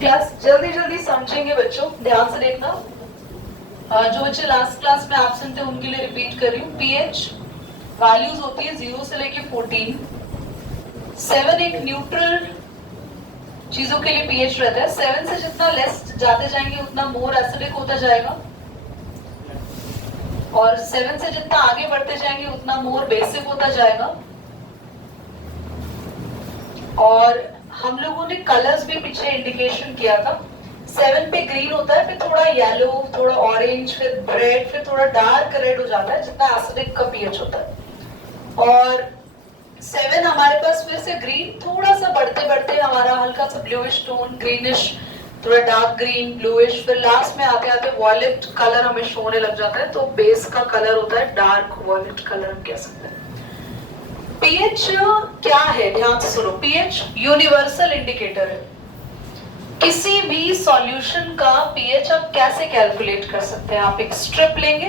Class जल्दी जल्दी समझेंगे बच्चों, ध्यान से देखना। जो बच्चे लास्ट क्लास में एब्सेंट थे उनके लिए रिपीट कर रही हूँ। पीएच वैल्यूज होती है 0 से लेके 14। 7 एक न्यूट्रल चीजों के लिए पीएच रहता है। 7 से जितना लेस जाते जाएंगे उतना मोर एसिडिक होता जाएगा, और 7 से जितना आगे बढ़ते जाएंगे उतना मोर बेसिक होता जाएगा। और हम लोगों ने कलर्स भी पीछे इंडिकेशन किया था। 7 पे ग्रीन होता है, फिर थोड़ा येलो, थोड़ा ऑरेंज, फिर रेड, फिर थोड़ा डार्क रेड हो जाता है जितना एसिडिक का पीएच होता है। और 7 हमारे पास फिर से ग्रीन, थोड़ा सा बढ़ते बढ़ते हमारा हल्का सा ब्लूइश टोन, ग्रीनिश, थोड़ा डार्क ग्रीन, ब्लूइश, फिर लास्ट में आते आते वॉयलेट कलर हमें शो होने लग जाता है। तो बेस का कलर होता है डार्क वॉयलेट कलर, हम कह सकते हैं। पीएच क्या है, ध्यान से सुनो। पीएच यूनिवर्सल इंडिकेटर है। किसी भी सॉल्यूशन का पीएच आप कैसे कैलकुलेट कर सकते हैं? आप एक स्ट्रिप लेंगे,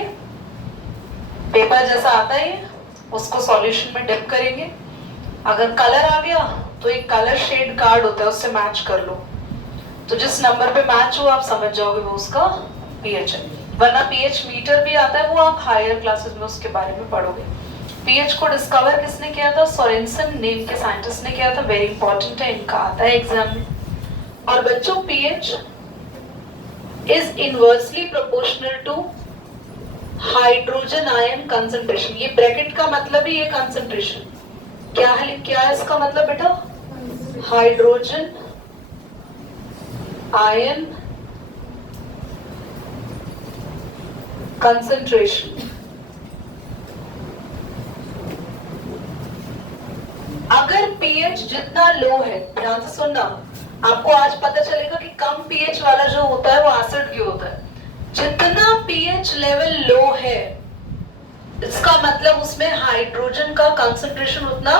पेपर जैसा आता है, उसको सॉल्यूशन में डिप करेंगे। अगर कलर आ गया तो एक कलर शेड कार्ड होता है, उससे मैच कर लो। तो जिस नंबर पे मैच हो आप समझ जाओगे वो उसका पीएच है। वरना पीएच मीटर भी आता है, वो आप हायर क्लासेस में उसके बारे में पढ़ोगे। पीएच को डिस्कवर किसने किया था? सोरेनसन नेम के साइंटिस्ट ने किया था। वेरी इंपॉर्टेंट है, इनका आता है एग्जाम में। और बच्चों pH is inversely proportional to hydrogen ion concentration. ये ब्रैकेट का मतलब ही ये कंसंट्रेशन क्या है, क्या है इसका मतलब बेटा? Hydrogen ion concentration. अगर पीएच जितना लो है, ध्यान से सुनना, आपको आज पता चलेगा कि कम पीएच वाला जो होता है वो एसिड क्यों होता है। जितना पीएच लेवल लो है, इसका मतलब उसमें हाइड्रोजन का कंसंट्रेशन उतना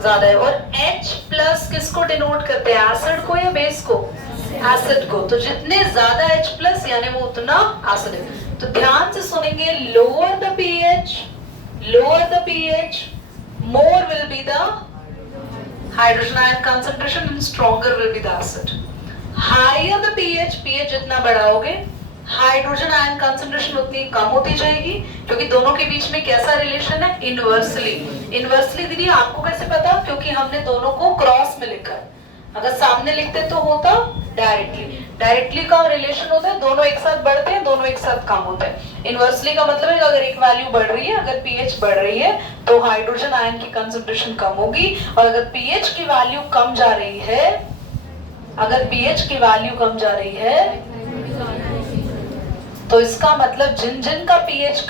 ज्यादा है। और H प्लस किसको डिनोट करते हैं? एसिड को या बेस को? एसिड को। तो जितने ज्यादा H प्लस यानी वो उतना एसिड है। तो ध्यान से सुनेंगे, lower the pH, more will be the hydrogen ion concentration and stronger will be the acid. Higher the pH जितना बढ़ाओगे हाइड्रोजन आयन कंसंट्रेशन उतनी कम होती जाएगी, क्योंकि दोनों के बीच में कैसा रिलेशन है? इनवर्सली दीदी आपको कैसे पता? क्योंकि हमने दोनों को क्रॉस में लिखा है। अगर सामने लिखते तो होता डायरेक्टली का रिलेशन होता है, दोनों एक साथ बढ़ते हैं, दोनों एक साथ कम होते हैं। इनवर्सली का मतलब है कि अगर एक वैल्यू बढ़ रही है, अगर पीएच बढ़ रही है तो हाइड्रोजन आयन की कंसंट्रेशन कम होगी, और अगर पीएच की वैल्यू कम जा रही है, तो इसका मतलब जिन जिन का पीएच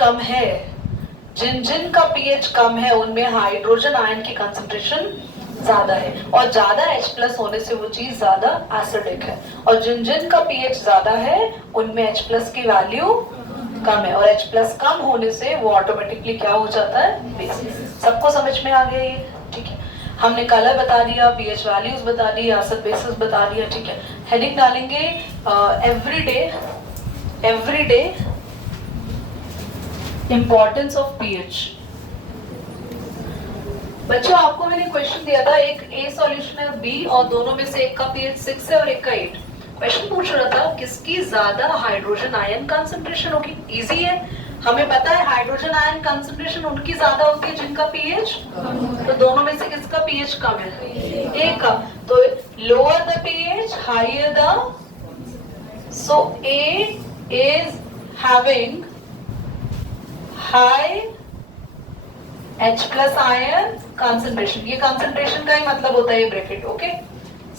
कम है उनमें हाइड्रोजन आयन की कंसंट्रेशन ज्यादा है, और ज्यादा H प्लस होने से वो चीज ज्यादा एसिडिक है। और जिन जिन का पीएच ज्यादा है उनमें H प्लस की वैल्यू कम है, और H प्लस कम होने से वो ऑटोमेटिकली क्या हो जाता है? बेसिक। सबको समझ में आ गया ये? ठीक है। हमने कलर बता दिया, पीएच वैल्यूज बता दी, एसिड बेसिस बता दिया। ठीक है। हेडिंग डालेंगे एवरीडे इंपॉर्टेंस ऑफ पीएच। बच्चों आपको मैंने क्वेश्चन दिया था, एक ए सॉल्यूशन है बी, और दोनों में से एक का पीएच 6 है और एक का 8। क्वेश्चन पूछ रहा था किसकी ज्यादा हाइड्रोजन आयन कंसंट्रेशन होगी। इजी है, हमें पता है हाइड्रोजन आयन कंसंट्रेशन उनकी ज्यादा होती है जिनका पीएच, तो दोनों में से किसका पीएच कम है? ए का। तो lower the pH higher the, so A is having high H plus ion concentration. ये कंसंट्रेशन का ही मतलब होता है ये ब्रैकेट। ओके।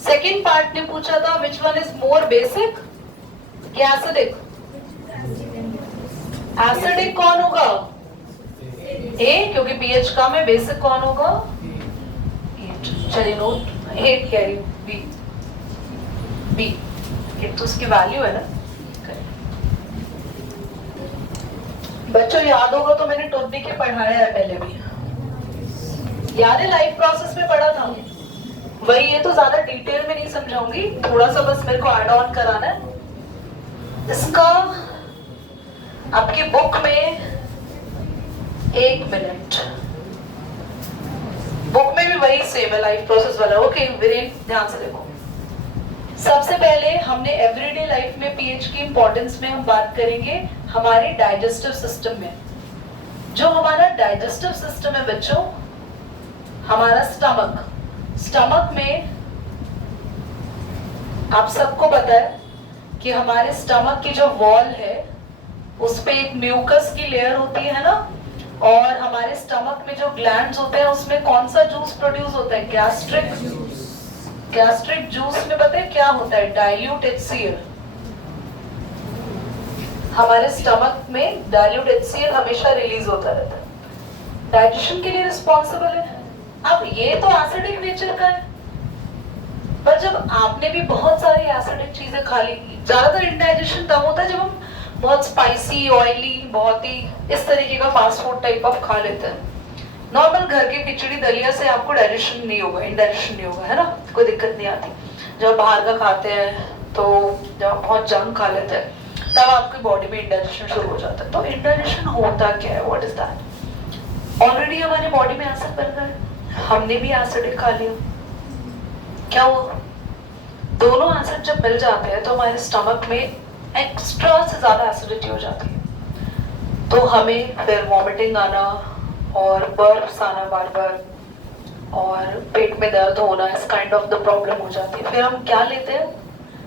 सेकेंड पार्ट ने पूछा था which one is more basic या एसिडिक? एसिडिक कौन होगा? ए, क्योंकि पीएच कम है। बेसिक कौन होगा? 8। चलिए नोट 8 कैरी बी, ये तो उसकी वैल्यू है ना। बच्चों याद होगा तो मैंने टोटली के पढ़ाया है पहले भी, याद है? लाइफ प्रोसेस में पढ़ा था वही। ये तो ज्यादा डिटेल में नहीं समझाऊंगी, थोड़ा सा बस मेरे को ऐड ऑन कराना है इसका। आपकी बुक में 1 मिनट, बुक में भी वही सेम है, लाइफ प्रोसेस वाला। ओके वीरेन, ध्यान से देखो। सबसे पहले हमने एवरीडे लाइफ में पीएच की इंपॉर्टेंस में हम बात करेंगे हमारे डाइजेस्टिव सिस्टम में। जो हमारा डाइजेस्टिव सिस्टम है बच्चों, हमारा स्टमक में आप सबको पता है कि हमारे स्टमक की जो वॉल है उस पे एक म्यूकस की लेयर होती है ना, और हमारे स्टमक में जो ग्लैंड्स होते हैं उसमें कौन सा जूस प्रोड्यूस होता है? गैस्ट्रिक जूस में पता है क्या होता है? Dilute HCl। हमारे स्टमक में डाइल्यूट HCl हमेशा रिलीज होता रहता है, डाइजेशन के लिए रिस्पॉन्सिबल है। अब ये तो एसिडिक नेचर का है, पर जब आपने भी बहुत सारी एसिडिक चीजें खा ली, ज्यादातर इंडाइजेशन तब होता है जब हम बहुत स्पाइसी, ऑयली, बहुत ही इस तरीके का फास्ट फूड टाइप ऑफ खा लेते हैं। नॉर्मल घर के खिचड़ी दलिया से आपको डाइजेशन नहीं होगा, इंडाइजेशन नहीं होगा, है ना, कोई दिक्कत नहीं आती। जब बाहर का खाते हैं तो जब आप बहुत जंक खा लेते हैं तब आपकी बॉडी में इंडाइजेशन शुरू हो जाता है। तो इंडाइजेशन होता क्या है? What is that? ऑलरेडी हमारी बॉडी में एसिड बन रहा है, हमने भी एसिडिक खा लिया, क्या हुआ? दोनों एसिड जब मिल जाते हैं तो हमारे स्टमक में एक्स्ट्रा से ज्यादा एसिडिटी हो जाती है, तो हमें फिर वॉमिटिंग आना और बर्प्स आना बार बार, और पेट में दर्द होना, इस काइंड ऑफ द प्रॉब्लम हो जाती है। फिर हम क्या लेते हैं?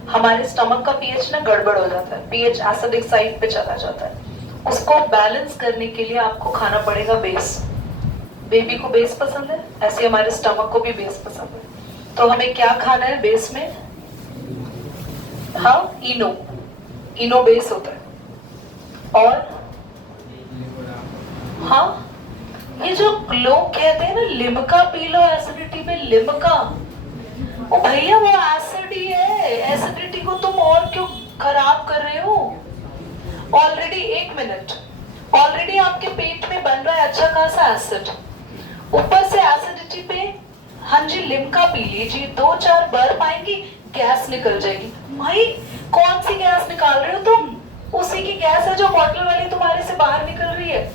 हमारे स्टमक का पीएच ना गड़बड़ हो जाता है, पीएच एसिडिक साइड पे चला जाता है। उसको बैलेंस करने के लिए आपको खाना पड़ेगा बेस। बेबी को बेस पसंद है, ऐसे हमारे स्टमक को भी बेस पसंद है। तो हमें क्या खाना है बेस में? हाँ, इनो बेस होता है। और हाँ, ये जो लोग कहते हैं ना लिम्का पी लो एसिडिटी में, लिम्का, ओ भैया वो एसिड ही है, एसिडिटी को तुम और क्यों खराब कर रहे हो? ऑलरेडी, एक मिनट, ऑलरेडी आपके पेट में बन रहा है अच्छा खासा एसिड, ऊपर से एसिडिटी पे हाँ जी लिम्का पी लीजिए, 2-4 बर्फ आएंगी, गैस निकल जाएगी। भाई कौन सी गैस निकाल रहे हो तुम? उसी की गैस है जो बॉटल वाली तुम्हारे से बाहर निकल रही है।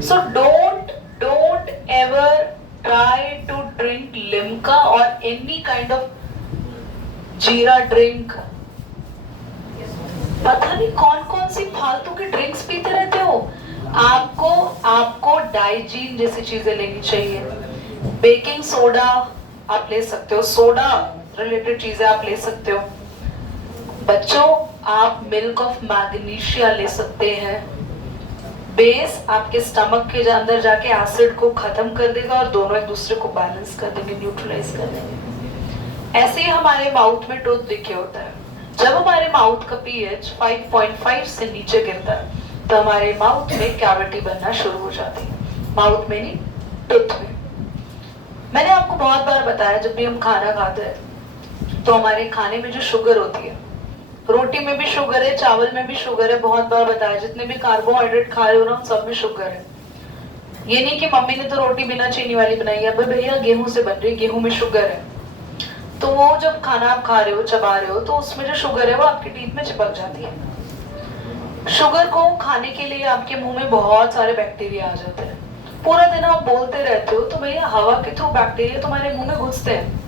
So don't ever try to drink limca or any kind of जीरा ड्रिंक। पता नहीं कौन कौन सी फालतू की ड्रिंक्स पीते रहते हो। आपको डाइजीन जैसी चीजें लेनी चाहिए। बेकिंग सोडा आप ले सकते हो, सोडा रिलेटेड चीजें आप ले सकते हो। बच्चों आप मिल्क ऑफ मैग्नीशिया ले सकते हैं। बेस आपके स्टमक के अंदर जाके एसिड को खत्म कर देगा और दोनों एक दूसरे को बैलेंस कर देंगे, न्यूट्रलाइज कर देंगे। ऐसे ही हमारे माउथ में टूथ डिके होता है। जब हमारे माउथ का पीएच 5.5 से नीचे गिरता है तो हमारे माउथ में कैविटी बनना शुरू हो जाती है, माउथ में नहीं टूथ में। मैंने आपको बहुत बार बताया जब भी हम खाना खाते हैं तो हमारे खाने में जो शुगर होती है, रोटी में भी शुगर है, चावल में भी शुगर है, बहुत बार बताया। जितने भी कार्बोहाइड्रेट खा रहे हो ना उन सब में शुगर है। ये नहीं कि मम्मी ने तो रोटी बिना चीनी वाली बनाई है, भैया गेहूं से बन रही है, गेहूं में शुगर है। तो वो जब खाना आप खा रहे हो, चबा रहे हो, तो उसमें जो शुगर है वो आपके टीथ में चिपक जाती है। शुगर को खाने के लिए आपके मुंह में बहुत सारे बैक्टीरिया आ जाते हैं। पूरा दिन आप बोलते रहते हो तो भैया हवा के थ्रू बैक्टीरिया तुम्हारे मुंह में घुसते हैं।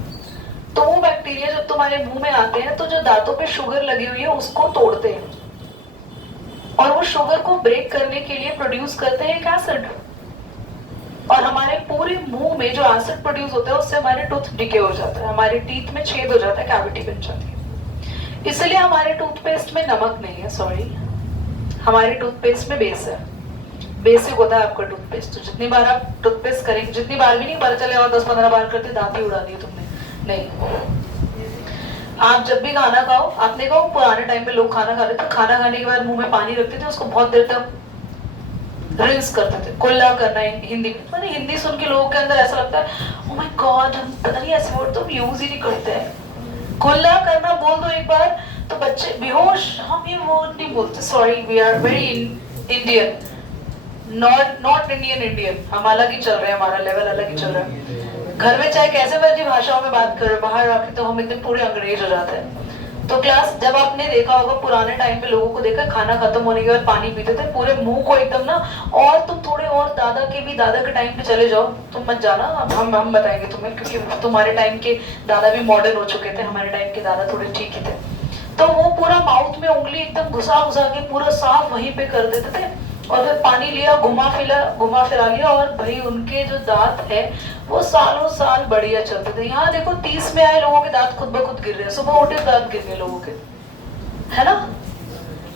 तो वो बैक्टीरिया जब तुम्हारे मुंह में आते हैं तो जो दांतों पे शुगर लगी हुई है उसको तोड़ते हैं और वो शुगर को ब्रेक करने के लिए प्रोड्यूस करते हैं एक एसिड। और हमारे पूरे मुंह में जो एसिड प्रोड्यूस होता है उससे हमारे टूथ डिके हो जाता है, हमारे टीथ में छेद हो जाता है, कैविटी बन जाती है। इसलिए हमारे टूथपेस्ट में नमक नहीं है, सॉरी, हमारे टूथपेस्ट में बेस है। बेसिक होता है आपका टूथपेस्ट। तो जितनी बार आप टूथपेस्ट करेंगे, जितनी बार भी नहीं, पता चलेगा 10-15 बार करते दांत ही उड़ा दिए तुमने, नहीं। आप जब भी खाना खाओ, आपने कहा पुराने टाइम पे लोग खाना खा रहे थे, खाना खाने के बाद मुंह में पानी रखते थे, उसको बहुत देर तक रिंस करते थे। कुल्ला करना हिंदी में, मैंने हिंदी सुन के लोगों के अंदर ऐसा लगता है ओह माय गॉड, हम पता नहीं ऐसे वर्ड तो हम यूज ही नहीं करते हैं। कुल्ला करना बोल दो एक बार तो बच्चे बेहोश, हम ये वर्ड नहीं बोलते। Sorry, we are very Indian, not Indian, हम अलग ही चल रहे हैं, हमारा लेवल अलग ही चल रहा है। घर में चाहे कैसे मर्जी भाषाओं में बात करो, बाहर आके तो हम इतने पूरे अंग्रेज हो जाते हैं। तो क्लास जब आपने देखा होगा पुराने टाइम पे लोगों को देखा खाना खत्म होने के बाद पानी पीते थे पूरे मुंह को एकदम ना। और तुम थोड़े और दादा के टाइम पे चले जाओ, तुम मत जाना, अब हम बताएंगे तुम्हें, क्योंकि तुम्हारे टाइम के दादा भी मॉडर्न हो चुके थे, हमारे टाइम के दादा थोड़े ठीक ही थे। तो वो पूरा माउथ में उंगली एकदम घुसा घुसा के पूरा साफ वहीं पे कर देते थे, और फिर पानी लिया, घुमा फिरा लिया, और भाई उनके जो दांत है वो सालों साल बढ़िया चलते थे। यहाँ देखो 30 में आए लोगों के दांत खुद ब खुद गिर रहे हैं, सुबह उठे दांत गिर गए लोगों के, है ना?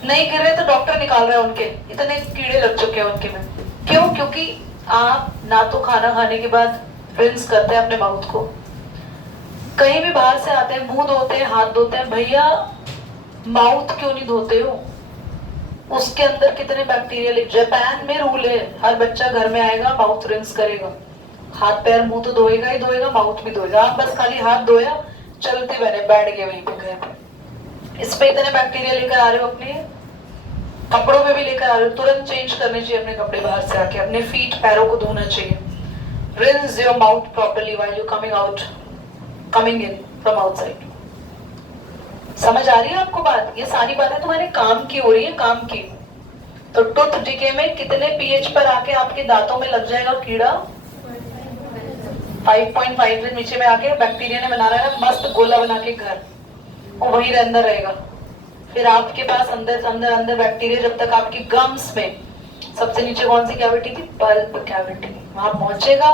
नहीं गिर रहे तो डॉक्टर निकाल रहे हैं उनके, इतने कीड़े लग चुके हैं उनके में। क्यों? क्योंकि आप ना तो खाना खाने के बाद रिंस करते हैं अपने माउथ को, कहीं भी बाहर से आते हैं मुंह धोते हैं, हाथ धोते हैं, भैया माउथ क्यों नहीं धोते हो? उसके अंदर कितने बैक्टीरिया। जापान में रूल है, हर बच्चा घर में आएगा माउथ रिंस करेगा, हाथ पैर मुंह तो धोएगा ही धोएगा, माउथ भी धोएगा। आप बस खाली हाथ धोया, चलते बने, बैठ गए वहीं पे घर पे, इस पे इतने बैक्टीरिया लेकर आ रहे हो, अपने कपड़ों में भी लेकर आ रहे हो, तुरंत चेंज करने चाहिए अपने कपड़े, बाहर से आके अपने फीट पैरों को धोना चाहिए। Rinse your mouth properly while you coming in from outside. समझ आ रही है आपको बात? ये सारी बातें तुम्हारे काम की हो रही है, काम की। तो टूथ डिके में कितने पीएच पर आके आपके दांतों में लग जाएगा कीड़ा? 5.5 से नीचे में आके बैक्टीरिया ने बना रहा है मस्त गोला बना के घर, और वही अंदर रहेगा। फिर आपके पास अंदर अंदर अंदर बैक्टीरिया, जब तक आपकी गम्स में सबसे नीचे कौन सी कैविटी थी? पल्प कैविटी, वहां पहुंचेगा,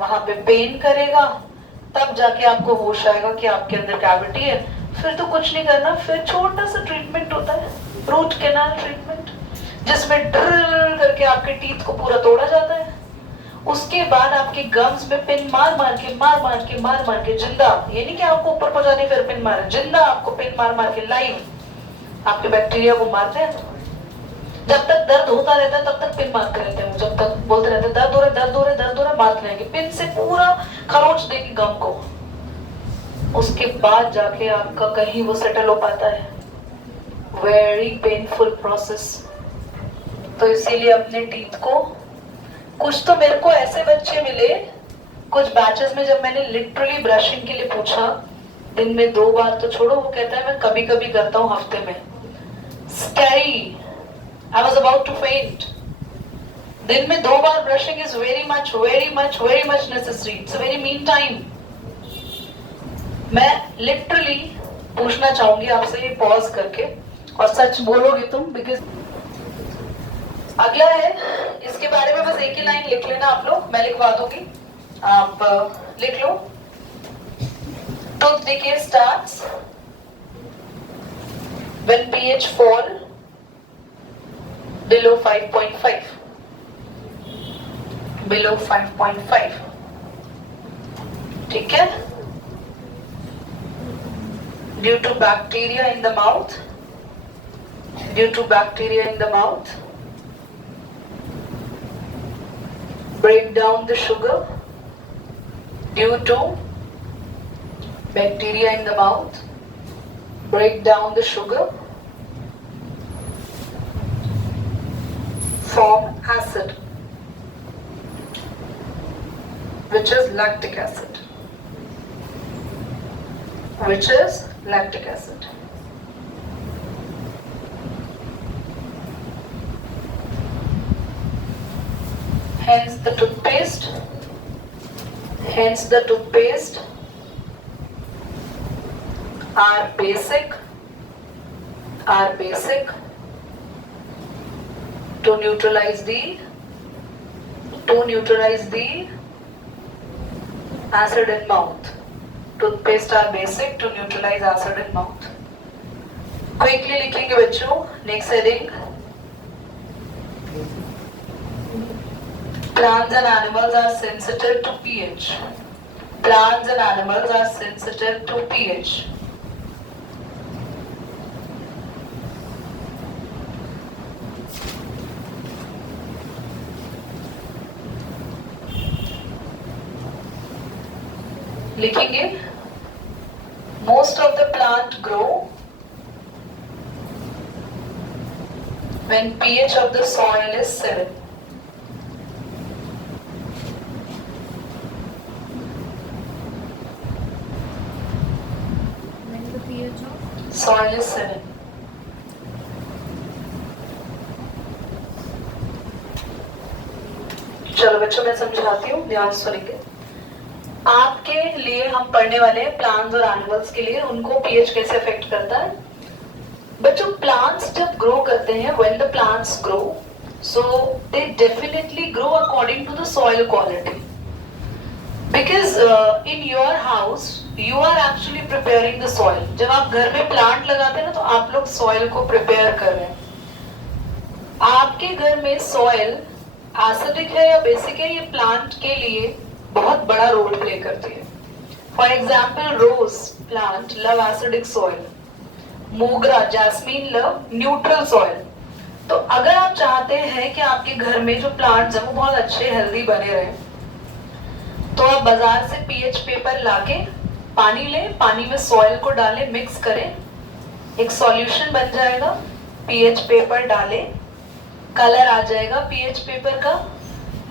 वहां पे पेन करेगा, तब जाके आपको होश आएगा कि आपके अंदर कैविटी है। फिर तो कुछ नहीं करना, फिर छोटा सा ट्रीटमेंट होता है, रूट कैनाल ट्रीटमेंट, जिसमें ड्रिल करके आपके टीथ को पूरा तोड़ा जाता है। उसके बाद आपके गम्स में पिन मार मार के जिंदा, ये नहीं कि आपको ऊपर पहुंचाने फिर पिन मारे, जिंदा आपको पिन मार के लाइव आपके बैक्टीरिया को मारते हैं। जब तक दर्द होता रहता है तब तक पिन मारते रहते हैं, जब तक बोलते रहते हैं दर्द हो रहा है मारते रहेंगे पिन से, पूरा खरोच देंगे गम को। उसके बाद जाके आपका कहीं वो सेटल हो पाता है। Very painful process. तो इसीलिए अपने टीथ को, कुछ तो मेरे को ऐसे बच्चे मिले कुछ बैचेस में, जब मैंने लिटरली ब्रशिंग के लिए पूछा, दिन में 2 बार तो छोड़ो, वो कहता है मैं कभी कभी करता हूँ हफ्ते में। Scary, I was about to faint. दिन में 2 बार brushing is very much necessary, it's very mean time. मैं लिटरली पूछना चाहूंगी आपसे, ये पॉज करके, और सच बोलोगे तुम, बिकॉज अगला है इसके बारे में बस एक ही लाइन लिख लेना आप लोग, मैं लिखवा दूंगी, आप लिख लो। Tooth decay starts when pH fall below 5.5. Below 5.5, ठीक है? Due to bacteria in the mouth, break down the sugar. Due to bacteria in the mouth, break down the sugar, form acid, which is lactic acid. Hence the toothpaste are basic to neutralize the acid in mouth. Toothpaste are basic to neutralize acid in mouth. Quickly लिखेंगे बच्चों, next heading. Plants and animals are sensitive to pH. लिखेंगे, most of the plant grow when pH of the soil is 7. soil is 7. चलो बच्चों मैं समझाती हूँ, ध्यान सुनेंगे। आपके लिए हम पढ़ने वाले हैं प्लांट्स और एनिमल्स के लिए, उनको पीएच कैसे अफेक्ट करता है। बच्चों प्लांट्स जब ग्रो करते हैं, when the plants grow, so they definitely grow according to the soil quality. Because in your house you are actually preparing the soil. जब आप घर में प्लांट लगाते हैं ना, तो आप लोग सॉइल को प्रिपेयर कर रहे हैं। आपके घर में सॉइल एसिडिक है या बेसिक है, ये प्लांट के लिए बहुत बड़ा रोल प्ले करती है। For example rose plant love acidic soil, mogra jasmine love neutral soil. तो अगर आप चाहते हैं कि आपके घर में जो प्लांट्स हैं वो बहुत अच्छे हेल्दी बने रहे, तो आप बाजार से पीएच पेपर लाके पानी लें, पानी में सॉइल को डालें, मिक्स करें, एक सॉल्यूशन बन जाएगा, पीएच पेपर डालें, कलर आ जाएगा पीएच पेपर का,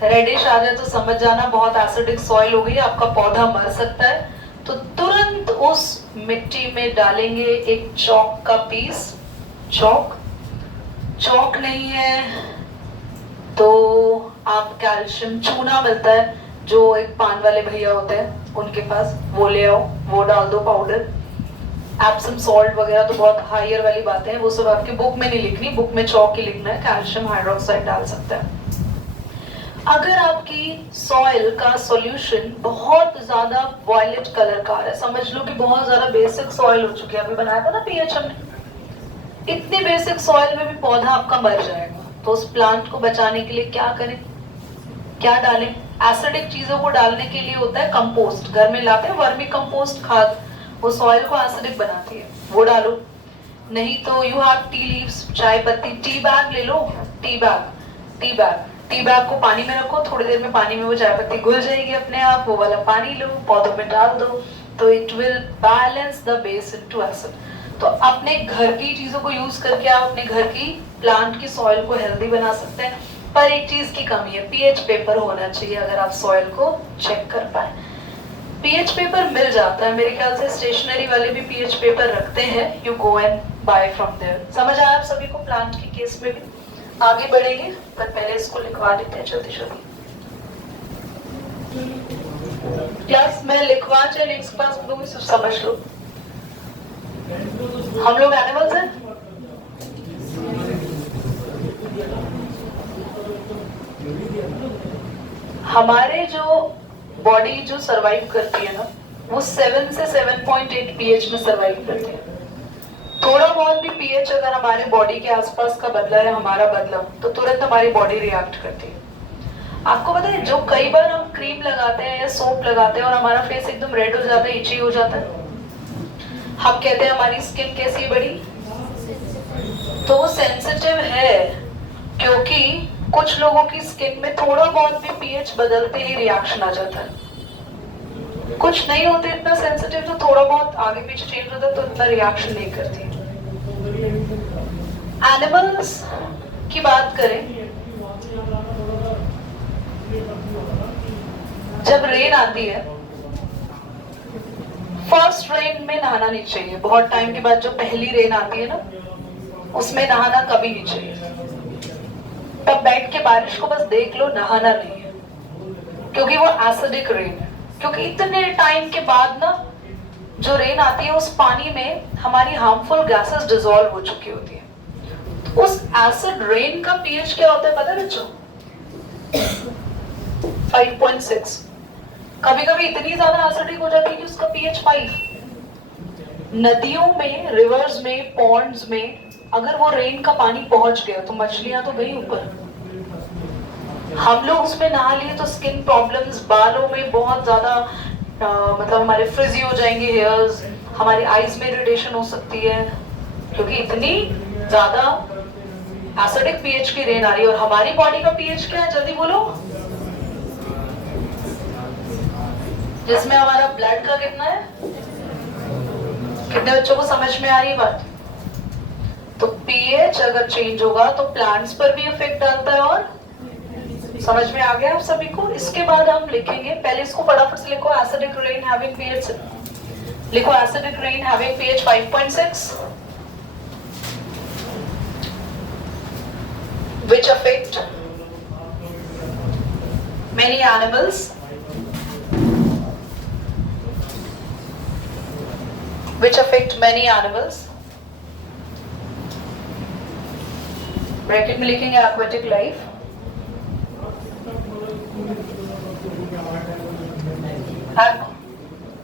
रेडिश आ जाए तो समझ जाना बहुत एसिडिक सॉइल हो गई, आपका पौधा मर सकता है। तो तुरंत उस मिट्टी में डालेंगे एक चॉक का पीस। चॉक नहीं है तो आप कैल्शियम चूना मिलता है, जो एक पान वाले भैया होते हैं उनके पास, वो ले आओ, वो डाल दो पाउडर। एप्सम सॉल्ट वगैरह तो बहुत हायर वाली बातें हैं, वो सब आपकी बुक में नहीं लिखनी, बुक में चौक ही लिखना है, कैल्शियम हाइड्रोक्साइड डाल सकते हैं। अगर आपकी सॉइल का सॉल्यूशन बहुत ज्यादा वॉयलेट कलर का है, समझ लो कि बहुत ज्यादा बेसिक सॉइल हो चुकी है, अभी बनाया था ना पीएच हमने, इतनी बेसिक सॉइल में भी पौधा आपका मर जाएगा। तो उस प्लांट को बचाने के लिए क्या करें, क्या डालें? एसिडिक चीजों को डालने के लिए होता है कंपोस्ट, घर में लाते हैं वर्मी कंपोस्ट खाद, वो सॉइल को एसिडिक बनाती है, वो डालो। नहीं तो यू हैव टी लीव्स, चाय पत्ती, टी बैग ले लो, टी बैग को पानी में रखो, थोड़ी देर में पानी में वो चाय पत्ती घुल जाएगी अपने आप, वो वाला पानी लो, पौधों में डाल दो, तो it will balance the base into acid. तो अपने घर की चीजों को यूज करके आप अपने घर की प्लांट की सॉइल को हेल्दी बना सकते हैं। पर एक चीज की कमी है, पीएच पेपर होना चाहिए अगर आप सॉइल को चेक कर पाए। पीएच पेपर मिल जाता है, मेरे ख्याल से स्टेशनरी वाले भी पीएच पेपर रखते हैं, you go and buy from there. समझ आया आप सभी को प्लांट के केस में भी? आगे बढ़ेंगे पर पहले इसको लिखवा लेते हैं जल्दी जल्दी। क्लास में लिखवा चाहे नेक्स्ट क्लास में सिर्फ समझ लो। हम लोग एनिमल्स हैं, हमारे जो बॉडी जो सरवाइव करती है ना, वो 7 से 7.8 पीएच में सरवाइव करती है। थोड़ा बहुत भी पीएच अगर हमारे बॉडी के आसपास का बदला है, हमारा बदला, तो तुरंत हमारी बॉडी रिएक्ट करती है। आपको पता है, जो कई बार हम क्रीम लगाते हैं या सोप लगाते हैं और हमारा फेस एकदम रेड हो जाता है, इची हो जाता है, हम कहते हैं हमारी स्किन कैसी है बड़ी, तो वो सेंसिटिव है, क्योंकि कुछ लोगों की स्किन में थोड़ा बहुत भी पीएच बदलते ही रिएक्शन आ जाता है। कुछ नहीं होते इतना सेंसिटिव, तो थोड़ा बहुत आगे पीछे चेंज होता है तो इतना रिएक्शन नहीं करती। एनिमल्स की बात करें, जब रेन आती है, फर्स्ट रेन में नहाना नहीं चाहिए। बहुत टाइम के बाद जो पहली रेन आती है ना, उसमें नहाना कभी नहीं चाहिए। तब बैठ के बारिश को बस देख लो, नहाना नहीं है, क्योंकि वो एसिडिक रेन है। क्योंकि इतने टाइम के बाद ना जो रेन आती है, उस पानी में हमारी हार्मफुल गैसेस डिसॉल्व हो चुकी होती है। तो उस एसिड रेन का पीएच क्या होता है पता है बच्चों? 5.6। कभी कभी इतनी ज्यादा एसिडिक हो जाती है कि उसका पीएच 5। नदियों में, रिवर्स में, पॉन्ड्स में अगर वो रेन का पानी पहुंच गया तो मछलियां तो गई ऊपर। हम लोग उसमें नहा लिए तो स्किन प्रॉब्लम्स, बालों में बहुत ज्यादा मतलब हमारे फ्रिजी हो जाएंगे हेयर्स, हमारी आईज में इरिटेशन हो सकती है, क्योंकि इतनी ज्यादा एसिडिक पीएच की रेन आ रही है। और हमारी बॉडी का पीएच क्या है, जल्दी बोलो? जिसमें हमारा ब्लड का कितना है? कितने बच्चों को समझ में आ रही है बात? तो पीएच अगर चेंज होगा तो प्लांट्स पर भी इफेक्ट डालता है। और समझ में आ गया आप सभी को? इसके बाद हम लिखेंगे, पहले इसको फटाफट से लिखो, एसिडिक रेन हैविंग पीएच, लिखो acidic rain having pH 5.6। which affect many animals, bracket में लिखेंगे aquatic life,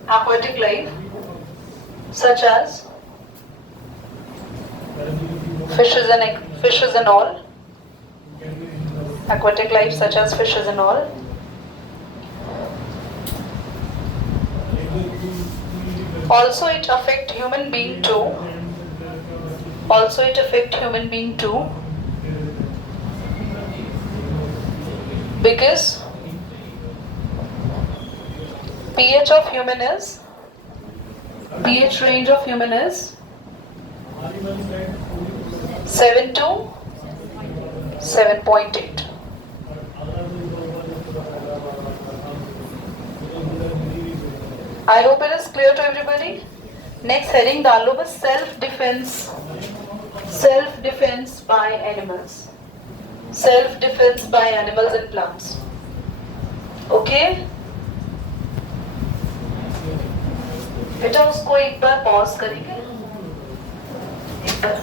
aquatic life such as fishes and all, aquatic life such as fishes and all. Also it affect human being too. Because pH range of human is 7 to 7.8. I hope it is clear to everybody. Next heading डाल लो बस self defense by animals. Self defense by animals and plants. Okay? बेटा उसको एक बार pause करेंगे, एक बार